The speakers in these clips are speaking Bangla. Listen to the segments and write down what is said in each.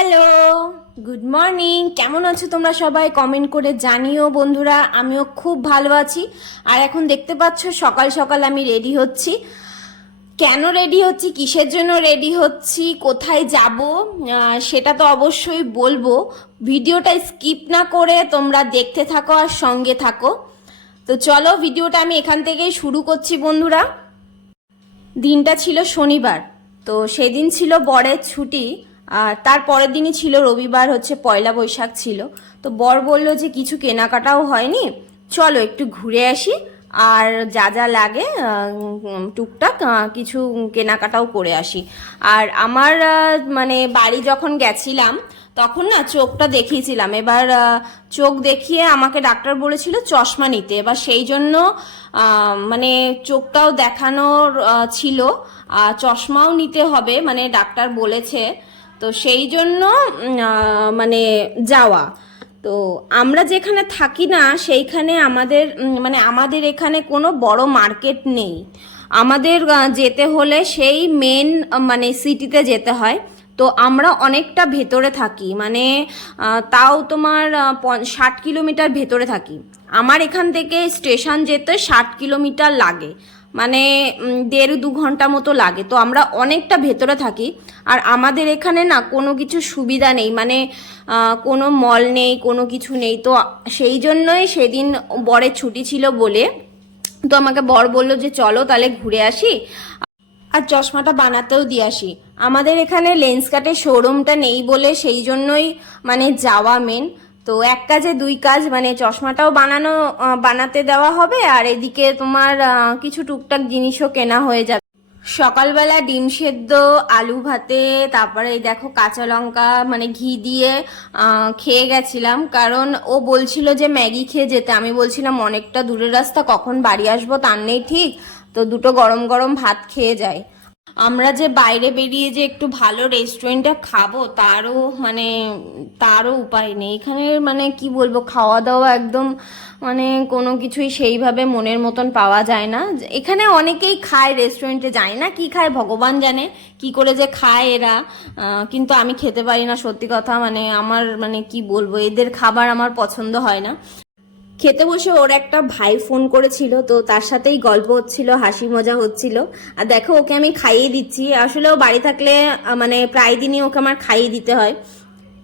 Hello, good morning. কেমন আছো তোমরা সবাই? কমেন্ট করে জানিও বন্ধুরা। আমিও খুব ভালো আছি। আর এখন দেখতে পাচ্ছ সকাল সকাল আমি রেডি হচ্ছি। কেন রেডি হচ্ছি, কিসের জন্য রেডি হচ্ছি, কোথায় যাব সেটা তো অবশ্যই বলবো। ভিডিওটা স্কিপ না করে তোমরা দেখতে থাকো আর সঙ্গে থাকো। তো চলো, ভিডিওটা আমি এখান থেকেই শুরু করছি বন্ধুরা। দিনটা ছিল শনিবার, তো সেদিন ছিল বরের ছুটি। আর তার পরের দিনই ছিল রবিবার, হচ্ছে পয়লা বৈশাখ ছিল। তো বর বলল যে কিছু কেনাকাটাও হয়নি, চলো একটু ঘুরে আসি। আর যা যা লাগে টুকটাক কিছু কেনাকাটাও করে আসি। আর আমার মানে বাড়ি যখন গেছিলাম তখন না চোখটা দেখিয়েছিলাম। এবার চোখ দেখিয়ে আমাকে ডাক্তার বলেছিল চশমা নিতে। এবার সেই জন্য মানে চোখটাও দেখানোর ছিল, চশমাও নিতে হবে, মানে ডাক্তার বলেছে। তো সেই জন্য মানে যাওয়া। তো আমরা যেখানে থাকি না সেইখানে আমাদের মানে আমাদের এখানে কোনো বড় মার্কেট নেই। আমাদের যেতে হলে সেই মেন মানে সিটিতে যেতে হয়। তো আমরা অনেকটা ভেতরে থাকি, মানে তাও তোমার 60 কিলোমিটার ভেতরে থাকি। আমার এখান থেকে স্টেশন যেতে 60 কিলোমিটার লাগে, মানে 1.5-2 ঘন্টা মতো লাগে। তো আমরা অনেকটা ভেতরে থাকি। আর আমাদের এখানে না কোনো কিছু সুবিধা নেই, মানে কোনো মল নেই, কোনো কিছু নেই। তো সেই জন্যই সেদিন বরের ছুটি ছিল বলে তো আমাকে বর বলল যে চলো তাহলে ঘুরে আসি আর চশমাটা বানাতেও দিয়ে আসি। আমাদের এখানে লেন্স কাটের শোরুমটা নেই বলে সেই জন্যই মানে যাওয়া মেন। তো এক কাজে দুই কাজ, মানে চশমাটাও বানাতে দেওয়া হবে আর এদিকে তোমার কিছু টুকটাক জিনিসও কেনা হয়ে যাবে। সকালবেলা ডিম সেদ্ধ, আলু ভাতে, তারপরে এই দেখো কাঁচা লঙ্কা মানে ঘি দিয়ে খেয়ে গেছিলাম। কারণ ও বলছিল যে ম্যাগি খেয়ে যেতে, আমি বলছিলাম অনেকটা দূরের রাস্তা, কখন বাড়ি আসবো তার নেই ঠিক। তো দুটো গরম গরম ভাত খেয়ে যাই। আমরা যে বাইরে বেরিয়ে যে একটু ভালো রেস্টুরেন্টে খাবো তারও উপায় নেই এখানে। মানে কি বলবো, খাওয়া দাওয়া একদম মানে কোনো কিছুই সেইভাবে মনের মতন পাওয়া যায় না। এখানে অনেকেই খায় রেস্টুরেন্টে, জানি না কি খায়, ভগবান জানে কি করে যে খায় এরা। কিন্তু আমি খেতে পারি না, সত্যি কথা। মানে আমার মানে কি বলবো, এদের খাবার আমার পছন্দ হয় না। খেতে বসে ওর একটা ভাই ফোন করেছিল, তো তার সাথেই গল্প হচ্ছিল, হাসি মজা হচ্ছিল। আর দেখো ওকে আমি খাইয়ে দিচ্ছি। আসলে ও বাড়ি থাকলে মানে প্রায় দিনই ওকে আমার খাইয়ে দিতে হয়।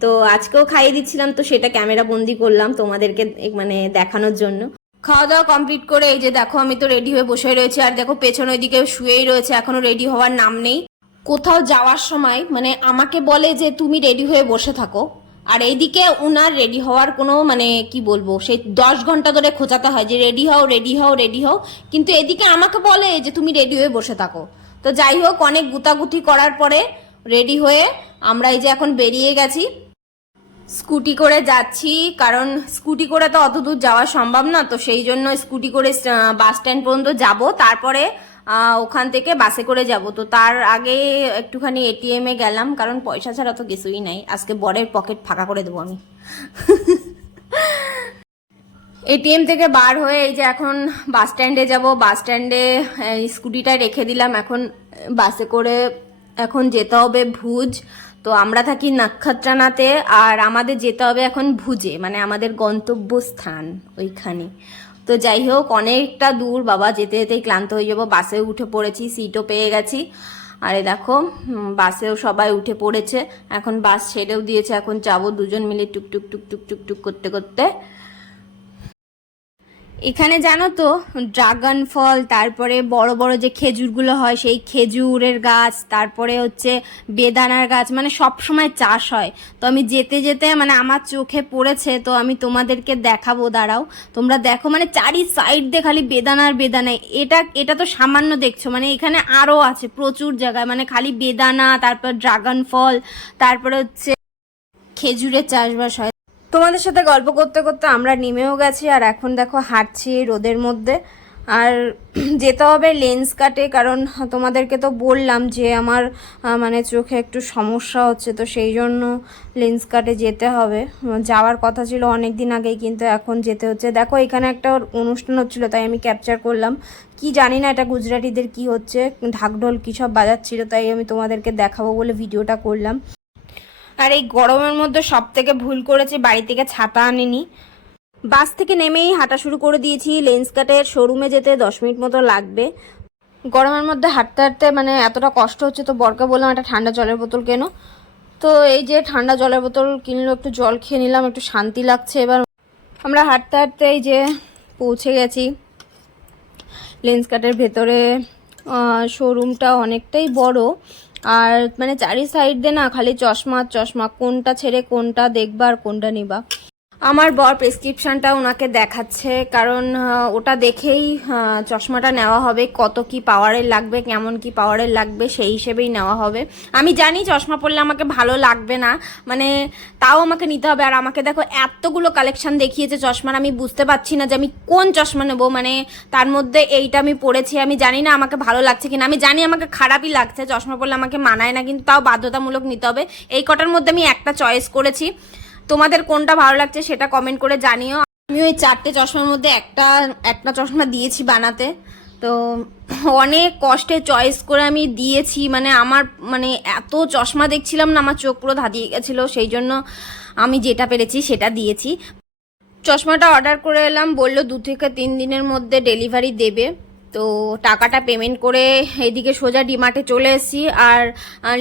তো আজকেও খাইয়ে দিচ্ছিলাম, তো সেটা ক্যামেরা বন্দি করলাম তোমাদেরকে মানে দেখানোর জন্য। খাওয়া দাওয়া কমপ্লিট করে এই যে দেখো আমি তো রেডি হয়ে বসে রয়েছি। আর দেখো পেছন ওইদিকে শুয়েই রয়েছে, এখনো রেডি হওয়ার নাম নেই। কোথাও যাওয়ার সময় মানে আমাকে বলে যে তুমি রেডি হয়ে বসে থাকো, আর এইদিকে উনার রেডি হওয়ার কোনো মানে কি বলবো, সেই 10 ঘন্টা ধরে খোঁচাতে হয় যে রেডি হও রেডি হও রেডি হও, কিন্তু এদিকে আমাকে বলে যে তুমি রেডি হয়ে বসে থাকো। তো যাই হোক, অনেক গুতাগুতি করার পরে রেডি হয়ে আমরা এই যে এখন বেরিয়ে গেছি। স্কুটি করে যাচ্ছি, কারণ স্কুটি করে তো অত দূর যাওয়া সম্ভব না। তো সেই জন্য স্কুটি করে বাস স্ট্যান্ড পর্যন্ত যাব, তারপরে ওখান থেকে বাসে করে যাব। তো তার আগে একটুখানি এটিএম এ গেলাম, কারণ পয়সা ছাড়া তো কিছুই নাই। আজকে বরের পকেট ফাঁকা করে দেবো আমি। এটিএম থেকে বার হয়ে এই যে এখন বাস স্ট্যান্ডে যাব। বাস স্ট্যান্ডে স্কুটিটা রেখে দিলাম, এখন বাসে করে এখন যেতে হবে ভুজ। তো আমরা থাকি নক্ষত্রনাথে, আর আমাদের যেতে হবে এখন ভুজে, মানে আমাদের গন্তব্যস্থান ওইখানে। তো যাই হোক, অনেকটা দূর বাবা, যেতে যেতেই ক্লান্ত হয়ে যাবো। বাসে উঠে পড়েছি, সিটও পেয়ে গেছি। আরে দেখো বাসেও সবাই উঠে পড়েছে, এখন বাস ছেড়েও দিয়েছে। এখন যাবো দুজন মিলে টুকটুক টুকটুক টুকটুক করতে করতে। এখানে জানো তো ড্রাগন ফল, তারপরে বড় বড় যে খেজুরগুলো হয় সেই খেজুরের গাছ, তারপরে হচ্ছে বেদানার গাছ, মানে সব সময় চাষ হয়। তো আমি যেতে যেতে মানে আমার চোখে পড়েছে, তো আমি তোমাদেরকে দেখাবো, দাঁড়াও তোমরা দেখো। মানে চারি সাইড দিয়ে খালি বেদানার বেদানা। এটা এটা তো সামান্য দেখছো, মানে এখানে আরো আছে প্রচুর জায়গায়, মানে খালি বেদানা, তারপর ড্রাগন ফল, তারপরে হচ্ছে খেজুরের চাষবাস হয়। তোমাদের সাথে গল্প করতে করতে আমরা নেমেও গেছি, আর এখন দেখো হাঁটছি রোদের মধ্যে। আর যেতে হবে লেন্স কাটে, কারণ তোমাদেরকে তো বললাম যে আমার মানে চোখে একটু সমস্যা হচ্ছে। তো সেই জন্য লেন্স কাটে যেতে হবে। যাওয়ার কথা ছিল অনেক দিন আগেই, কিন্তু এখন যেতে হচ্ছে। দেখো এখানে একটা অনুষ্ঠান হচ্ছিলো, তাই আমি ক্যাপচার করলাম। কি জানি না এটা গুজরাটিদের কি হচ্ছে, ঢাকঢোল কী সব বাজাচ্ছিল, তাই আমি তোমাদেরকে দেখাবো বলে ভিডিওটা করলাম। আর এই গরমের মধ্যে সব থেকে ভুল করেছি, বাড়ি থেকে ছাতা আনিনি। বাস থেকে নেমেই হাঁটা শুরু করে দিয়েছি। লেন্সকার্টের শোরুমে যেতে 10 মিনিট মতো লাগবে। গরমের মধ্যে হাঁটতে হাঁটতে মানে এতটা কষ্ট হচ্ছে, তো বরকে বললাম একটা ঠান্ডা জলের বোতল কেনো। তো এই যে ঠান্ডা জলের বোতল কিনলো, একটু জল খেয়ে নিলাম, একটু শান্তি লাগছে। এবার আমরা হাঁটতে হাঁটতে এই যে পৌঁছে গেছি লেন্সকার্টের ভেতরে। শোরুমটা অনেকটাই বড়, আর মানে চারি সাইড দিয়ে না খালি চশমা চশমা, কোনটা ছেড়ে কোনটা দেখবা আর কোনটা নিবা। আমার বর প্রেসক্রিপশনটা ওনাকে দেখাচ্ছে, কারণ ওটা দেখেই চশমাটা নেওয়া হবে। কত কি পাওয়ারের লাগবে, কেমন কি পাওয়ারের লাগবে, সেই হিসেবেই নেওয়া হবে। আমি জানি চশমা পরলে আমাকে ভালো লাগবে না, মানে তাও আমাকে নিতে হবে। আর আমাকে দেখো এতগুলো কালেকশন দেখিয়েছে চশমার, আমি বুঝতে পারছি না যে আমি কোন চশমা নেবো। মানে তার মধ্যে এইটা আমি পরেছি, আমি জানি না আমাকে ভালো লাগছে কিনা। আমি জানি আমাকে খারাপই লাগছে, চশমা পরলে আমাকে মানায় না, কিন্তু তাও বাধ্যতামূলক নিতে হবে। এই কটার মধ্যে আমি একটা চয়েস করেছি। তোমাদের কোনটা ভালো লাগছে সেটা কমেন্ট করে জানিও। আমি ওই 4টে চশমার মধ্যে একটা চশমা দিয়েছি বানাতে, তো অনেক কষ্টে চয়েস করে আমি দিয়েছি। মানে আমার মানে এত চশমা দেখছিলাম না, আমার চোখ পুরো ধাঁধিয়ে গেছিলো, সেই জন্য আমি যেটা পেরেছি সেটা দিয়েছি। চশমাটা অর্ডার করে এলাম, বললো 2 থেকে 3 দিনের মধ্যে ডেলিভারি দেবে। তো টাকাটা পেমেন্ট করে এদিকে সোজা ডিমার্টে চলে এসেছি। আর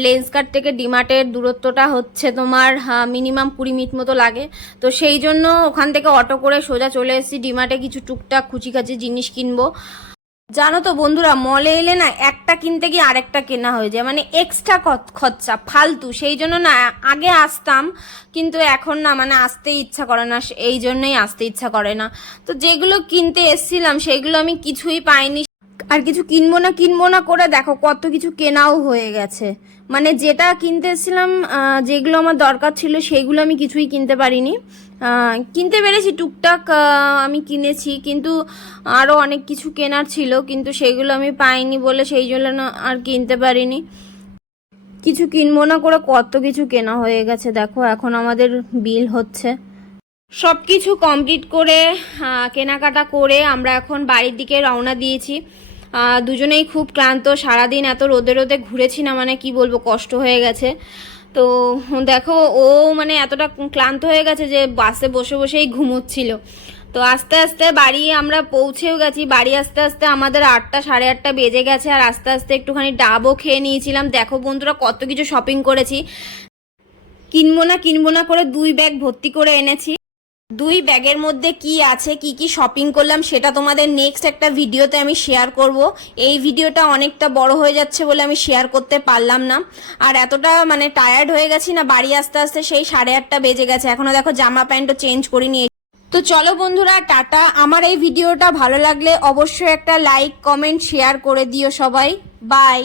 লেন্সকার্ট থেকে ডিমার্টের দূরত্বটা হচ্ছে তোমার মিনিমাম 20 মিনিট মতো লাগে। তো সেই জন্য ওখান থেকে অটো করে সোজা চলে এসেছি ডিমার্টে, কিছু টুকটাক খুচিখাচি জিনিস কিনবো। জানো তো বন্ধুরা, মলে এলে না একটা কিনতে গিয়ে আরেকটা কেনা হয়ে যায়, মানে এক্সট্রা খরচা ফালতু। সেই জন্য না আগে আসতাম, কিন্তু এখন না মানে আসতেই ইচ্ছা করে না, এই জন্যই আসতে ইচ্ছা করে না। তো যেগুলো কিনতে এসছিলাম সেগুলো আমি কিছুই পাইনি। আর কিছু কিনবো না করে দেখো কত কিছু কেনাও হয়ে গেছে। মানে যেটা কিনতে এসেছিলাম, যেগুলো আমার দরকার ছিল সেগুলো আমি কিছুই কিনতে পারিনি। কিনতে পেরেছি টুকটাক, আমি কিনেছি, কিন্তু আরও অনেক কিছু কেনার ছিল, কিন্তু সেগুলো আমি পাইনি বলে সেই জন্য আর কিনতে পারিনি। কিছু কিনবো না করে কত কিছু কেনা হয়ে গেছে। দেখো এখন আমাদের বিল হচ্ছে। সব কিছু কমপ্লিট করে কেনাকাটা করে আমরা এখন বাড়ির দিকে রওনা দিয়েছি। দুজনেই খুব ক্লান্ত, সারাদিন এত রোদে রোদে ঘুরেছি না, মানে কি বলবো, কষ্ট হয়ে গেছে। তো দেখো ও মানে এতটা ক্লান্ত হয়ে গেছে যে বাসে বসে বসেই ঘুমোচ্ছিল। তো আস্তে আস্তে বাড়ি আমরা পৌঁছেও গেছি। বাড়ি আস্তে আস্তে আমাদের 8টা সাড়ে 8টা বেজে গেছে। আর আস্তে আস্তে একটুখানি ডাবও খেয়ে নিয়েছিলাম। দেখো বন্ধুরা কত কিছু শপিং করেছি, কিনবো না করে 2 ব্যাগ ভর্তি করে এনেছি। 2 ব্যাগের মধ্যে কি আছে, কি কি শপিং করলাম সেটা তোমাদের নেক্সট একটা ভিডিওতে আমি শেয়ার করব। এই ভিডিওটা অনেকটা বড় হয়ে যাচ্ছে বলে আমি শেয়ার করতে পারলাম না। আর এতটা মানে টায়ার্ড হয়ে গেছি না, বাড়ি আসতে আসতে সেই 8:30 বেজে গেছে। এখনো দেখো জামা প্যান্টও চেঞ্জ করে নিয়ে। তো চলো বন্ধুরা, টাটা। আমার এই ভিডিওটা ভালো লাগলে অবশ্যই একটা লাইক কমেন্ট শেয়ার করে দিও সবাই। বাই।